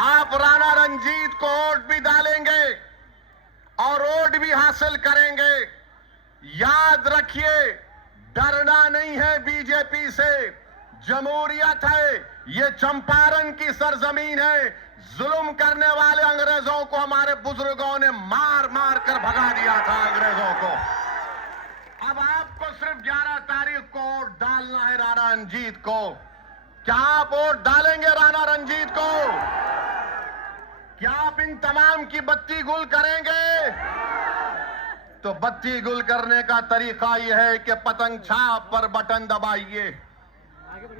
आप राणा रंजीत को वोट भी डालेंगे और वोट भी हासिल करेंगे। याद रखिए, डरना नहीं है बीजेपी से। जमहूरियत है, ये चंपारण की सरजमीन है। जुल्म करने वाले अंग्रेजों को हमारे बुजुर्गों ने मार मार कर भगा दिया था अंग्रेजों को। अब आपको सिर्फ 11 तारीख को वोट डालना है राणा रंजीत को। क्या आप वोट डालेंगे राणा रंजीत को? क्या आप इन तमाम की बत्ती गुल करेंगे? तो बत्ती गुल करने का तरीका यह है कि पतंग छाप पर बटन दबाइए,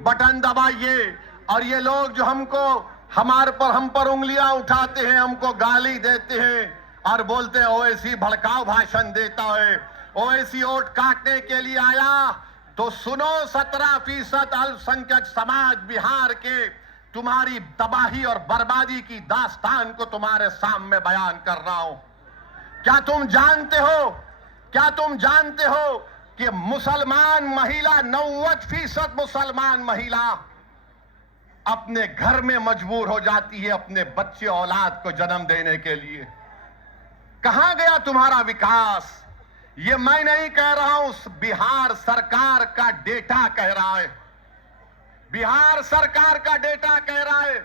बटन दबाइए। और ये लोग जो हम पर उंगलियां उठाते हैं, हमको गाली देते हैं और बोलते हैं ओवैसी भड़काऊ भाषण देता है, ओवैसी वोट काटने के लिए आया। तो सुनो, 17% अल्पसंख्यक समाज बिहार के तुम्हारी तबाही और बर्बादी की दास्तान को तुम्हारे सामने बयान कर रहा हूं। क्या तुम जानते हो कि मुसलमान महिला 90% मुसलमान महिला अपने घर में मजबूर हो जाती है अपने बच्चे औलाद को जन्म देने के लिए? कहां गया तुम्हारा विकास? ये मैं नहीं कह रहा हूं, बिहार सरकार का डेटा कह रहा है। बिहार सरकार का डेटा कह रहा है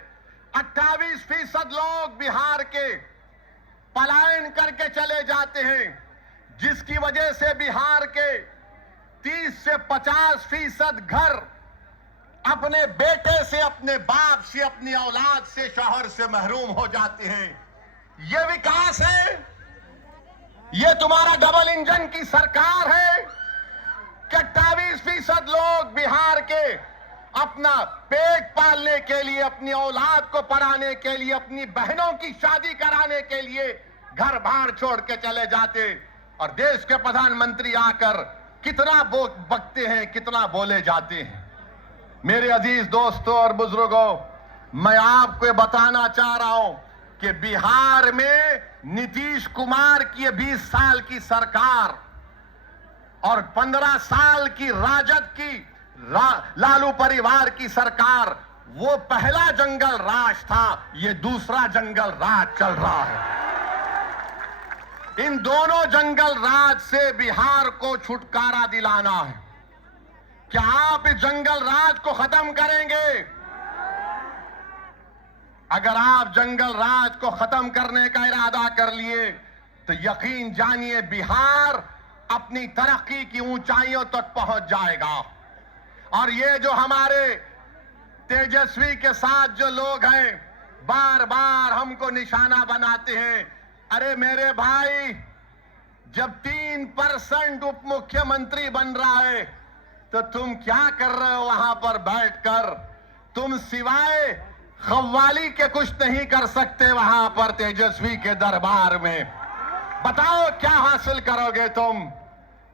28% लोग बिहार के पलायन करके चले जाते हैं, जिसकी वजह से बिहार के 30 से 50% घर अपने बेटे से, अपने बाप से, अपनी औलाद से, शौहर से महरूम हो जाते हैं। यह विकास है? यह तुम्हारा डबल इंजन की सरकार है कि 28% लोग बिहार के अपना पेट पालने के लिए, अपनी औलाद को पढ़ाने के लिए, अपनी बहनों की शादी कराने के लिए घर बार छोड़ के चले जाते, और देश के प्रधानमंत्री आकर कितना बकते हैं, कितना बोले जाते हैं। मेरे अजीज दोस्तों और बुजुर्गों, मैं आपको बताना चाह रहा हूं कि बिहार में नीतीश कुमार की 20 साल की सरकार और 15 साल की राजद की लालू परिवार की सरकार, वो पहला जंगल राज था, ये दूसरा जंगल राज चल रहा है। इन दोनों जंगल राज से बिहार को छुटकारा दिलाना है। क्या आप इस जंगल राज को खत्म करेंगे? अगर आप जंगल राज को खत्म करने का इरादा कर लिए तो यकीन जानिए बिहार अपनी तरक्की की ऊंचाइयों तक पहुंच जाएगा। और ये जो हमारे तेजस्वी के साथ जो लोग हैं, बार बार हमको निशाना बनाते हैं, अरे मेरे भाई, जब 3% उप मुख्यमंत्री बन रहा है तो तुम क्या कर रहे हो वहां पर बैठकर? तुम सिवाय खव्वाली के कुछ नहीं कर सकते वहां पर तेजस्वी के दरबार में। बताओ क्या हासिल करोगे तुम?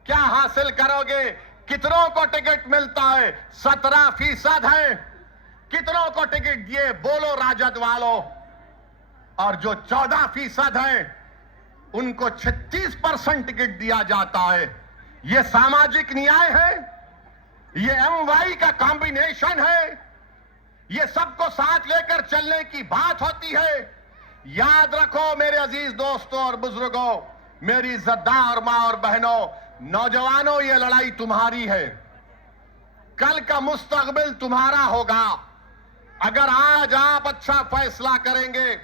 क्या हासिल करोगे? कितनों को टिकट मिलता है? 17% है। कितनों को टिकट दिए बोलो राजद वालों? और जो 14% है उनको 36% टिकट दिया जाता है। यह सामाजिक न्याय है? यह MY का कॉम्बिनेशन है? यह सबको साथ लेकर चलने की बात होती है? याद रखो मेरे अजीज दोस्तों और बुजुर्गों, मेरी इज्जतदार मां और बहनों, नौजवानों, यह लड़ाई तुम्हारी है। कल का मुस्तकबिल तुम्हारा होगा। अगर आज आप अच्छा फैसला करेंगे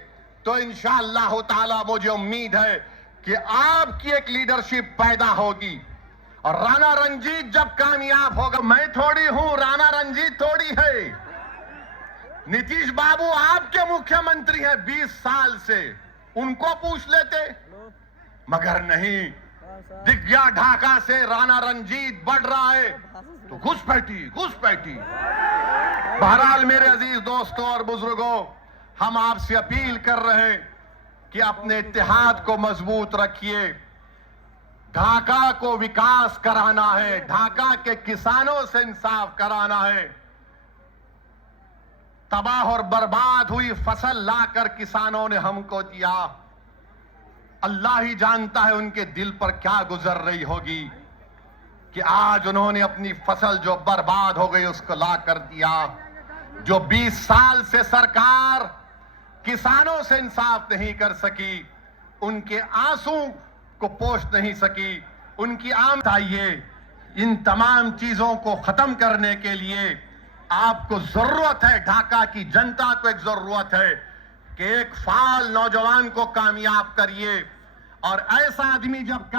तो इंशाअल्लाह ताला मुझे उम्मीद है कि आपकी एक लीडरशिप पैदा होगी। और राणा रंजीत जब कामयाब होगा, मैं थोड़ी हूं, राणा रंजीत थोड़ी है। नीतीश बाबू आपके मुख्यमंत्री हैं 20 साल से, उनको पूछ लेते, मगर नहीं। दिख गया ढाका से राणा रंजीत बढ़ रहा है तो घुसपैठी। बहरहाल मेरे अजीज दोस्तों और बुजुर्गों, हम आपसे अपील कर रहे हैं कि अपने इत्तेहाद को मजबूत रखिए। ढाका को विकास कराना है, ढाका के किसानों से इंसाफ कराना है। तबाह और बर्बाद हुई फसल लाकर किसानों ने हमको दिया, अल्लाह ही जानता है उनके दिल पर क्या गुजर रही होगी कि आज उन्होंने अपनी फसल जो बर्बाद हो गई उसको ला कर दिया। जो 20 साल से सरकार किसानों से इंसाफ नहीं कर सकी, उनके आंसू को पोंछ नहीं सकी, उनकी आम चाहिए। इन तमाम चीजों को खत्म करने के लिए आपको जरूरत है, ढाका की जनता को एक जरूरत है कि एक फाल नौजवान को कामयाब करिए। और ऐसा आदमी जब